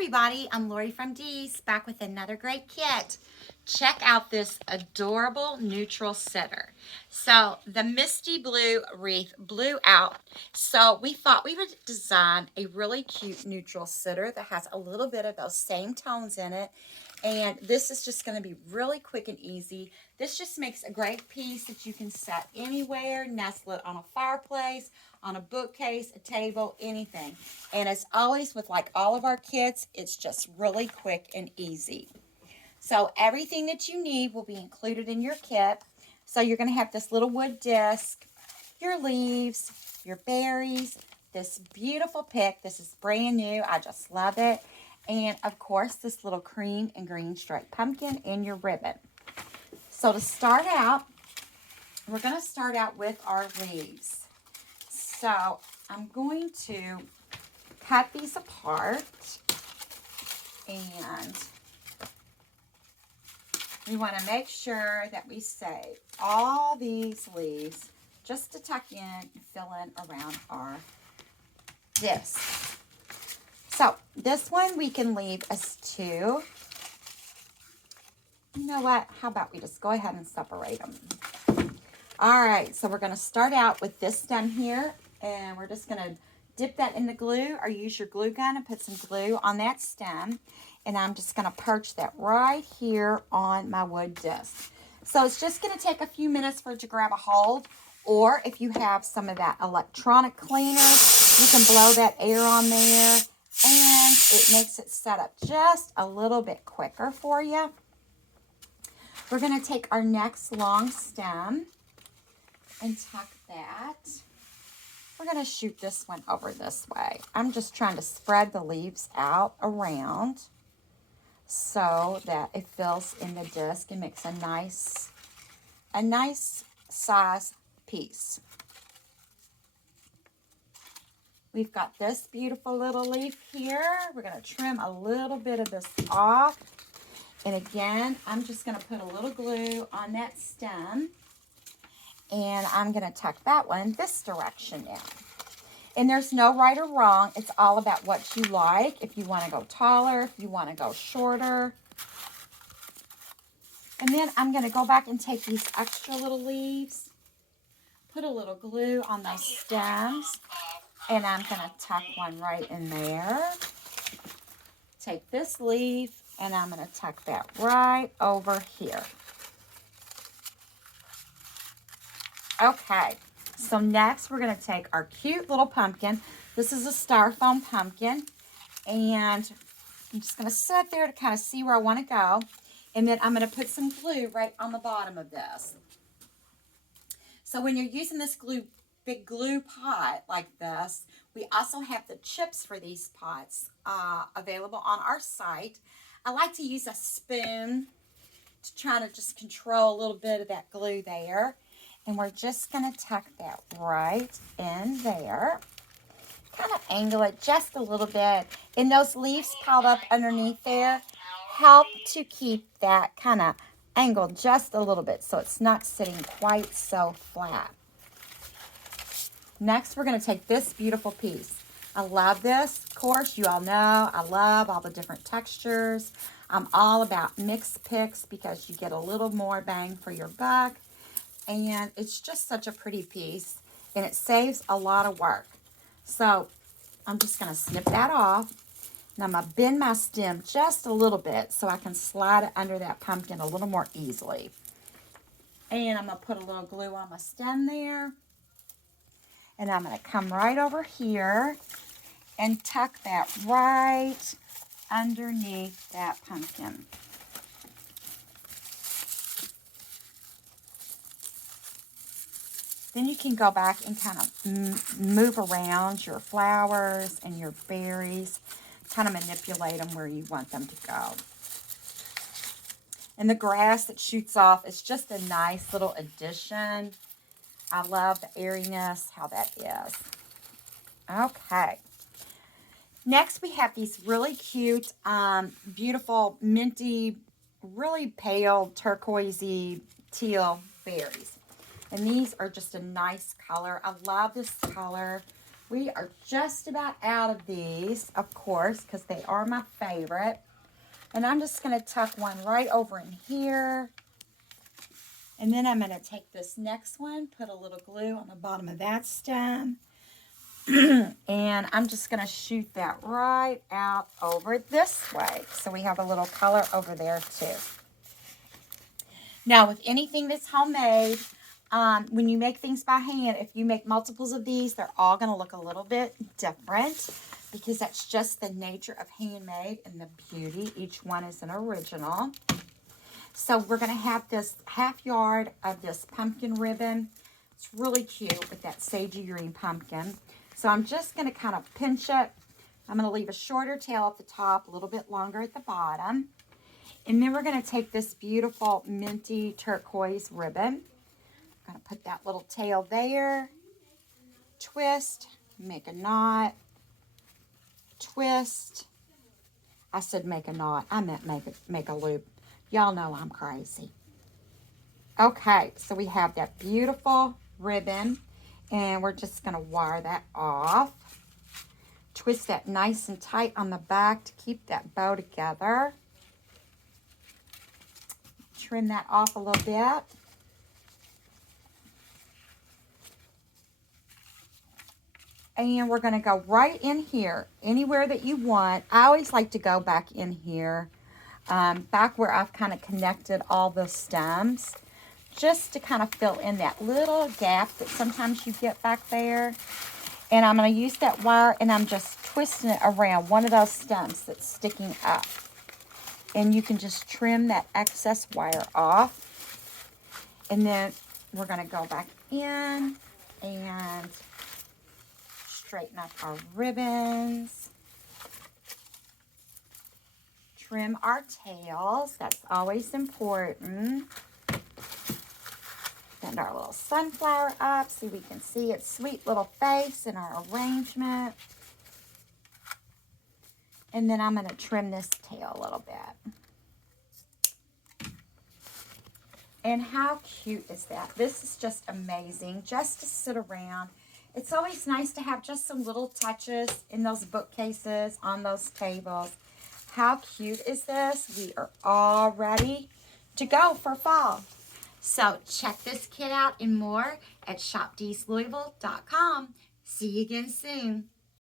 everybody, I'm Lorie from Dee's, back with another great kit. Check out this adorable neutral sitter. So the misty blue wreath blew out, so we thought we would design a really cute neutral sitter that has a little bit of those same tones in it. And this is just going to be really quick and easy. This just makes a great piece that you can set anywhere, nestle it on a fireplace, on a bookcase, a table, anything. And as always with like all of our kits, it's just really quick and easy. So everything that you need will be included in your kit. So you're going to have this little wood disc, your leaves, your berries, this beautiful pick. This is brand new. I just love it. And of course, this little cream and green striped pumpkin and your ribbon. So to start out, we're going to start out with our leaves. So I'm going to cut these apart, and we want to make sure that we save all these leaves just to tuck in and fill in around our disc. So this one we can leave as two. You know what? How about we just go ahead and separate them? All right, so we're going to start out with this stem here, and we're just going to dip that in the glue or use your glue gun and put some glue on that stem. And I'm just going to perch that right here on my wood disc. So it's just going to take a few minutes for it to grab a hold. Or if you have some of that electronic cleaner, you can blow that air on there, and it makes it set up just a little bit quicker for you. We're going to take our next long stem and tuck that. We're going to shoot this one over this way. I'm just trying to spread the leaves out around so that it fills in the disc and makes a nice size piece. We've got this beautiful little leaf here. We're going to trim a little bit of this off. And again, I'm just going to put a little glue on that stem. And I'm going to tuck that one this direction now. And there's no right or wrong. It's all about what you like. If you want to go taller, if you want to go shorter. And then I'm going to go back and take these extra little leaves, put a little glue on those stems, and I'm going to tuck one right in there. Take this leaf, and I'm going to tuck that right over here. Okay, so next we're going to take our cute little pumpkin. This is a styrofoam pumpkin, and I'm just going to sit there to kind of see where I want to go, and then I'm going to put some glue right on the bottom of this. So when you're using this big glue pot like this, we also have the chips for these pots available on our site. I like to use a spoon to try to just control a little bit of that glue there. And we're just going to tuck that right in there. Kind of angle it just a little bit. And those leaves piled up underneath there help to keep that kind of angled just a little bit so it's not sitting quite so flat. Next, we're going to take this beautiful piece. I love this. Of course, you all know I love all the different textures. I'm all about mixed picks because you get a little more bang for your buck. And it's just such a pretty piece, and it saves a lot of work. So I'm just going to snip that off. And I'm going to bend my stem just a little bit so I can slide it under that pumpkin a little more easily. And I'm going to put a little glue on my stem there. And I'm going to come right over here and tuck that right underneath that pumpkin. Then you can go back and kind of move around your flowers and your berries, kind of manipulate them where you want them to go. And the grass that shoots off is just a nice little addition. I love the airiness, how that is. Okay. Next, we have these really cute, beautiful, minty, really pale, turquoisey, teal berries. And these are just a nice color. I love this color. We are just about out of these, of course, because they are my favorite. And I'm just going to tuck one right over in here. And then I'm going to take this next one, put a little glue on the bottom of that stem. And I'm just going to shoot that right out over this way. So we have a little color over there too. Now, with anything that's homemade, when you make things by hand, if you make multiples of these, they're all going to look a little bit different because that's just the nature of handmade and the beauty. Each one is an original. So we're going to have this 1/2 yard of this pumpkin ribbon. It's really cute with that sagey green pumpkin. So I'm just going to kind of pinch it. I'm going to leave a shorter tail at the top, a little bit longer at the bottom. And then we're going to take this beautiful minty turquoise ribbon. I'm going to put that little tail there. Twist, make a knot. Twist. I said make a knot. I meant make a loop. Y'all know I'm crazy. Okay, so we have that beautiful ribbon, and we're just going to wire that off. Twist that nice and tight on the back to keep that bow together. Trim that off a little bit. And we're going to go right in here, anywhere that you want. I always like to go back in here, back where I've kind of connected all the stems, just to kind of fill in that little gap that sometimes you get back there. And I'm going to use that wire, and I'm just twisting it around one of those stems that's sticking up. And you can just trim that excess wire off. And then we're going to go back in and straighten up our ribbons. Trim our tails. That's always important. Bend our little sunflower up so we can see its sweet little face in our arrangement. And then I'm going to trim this tail a little bit. And how cute is that? This is just amazing just to sit around. It's always nice to have just some little touches in those bookcases, on those tables. How cute is this? We are all ready to go for fall. So check this kit out and more at shopdeeslouisville.com. See you again soon.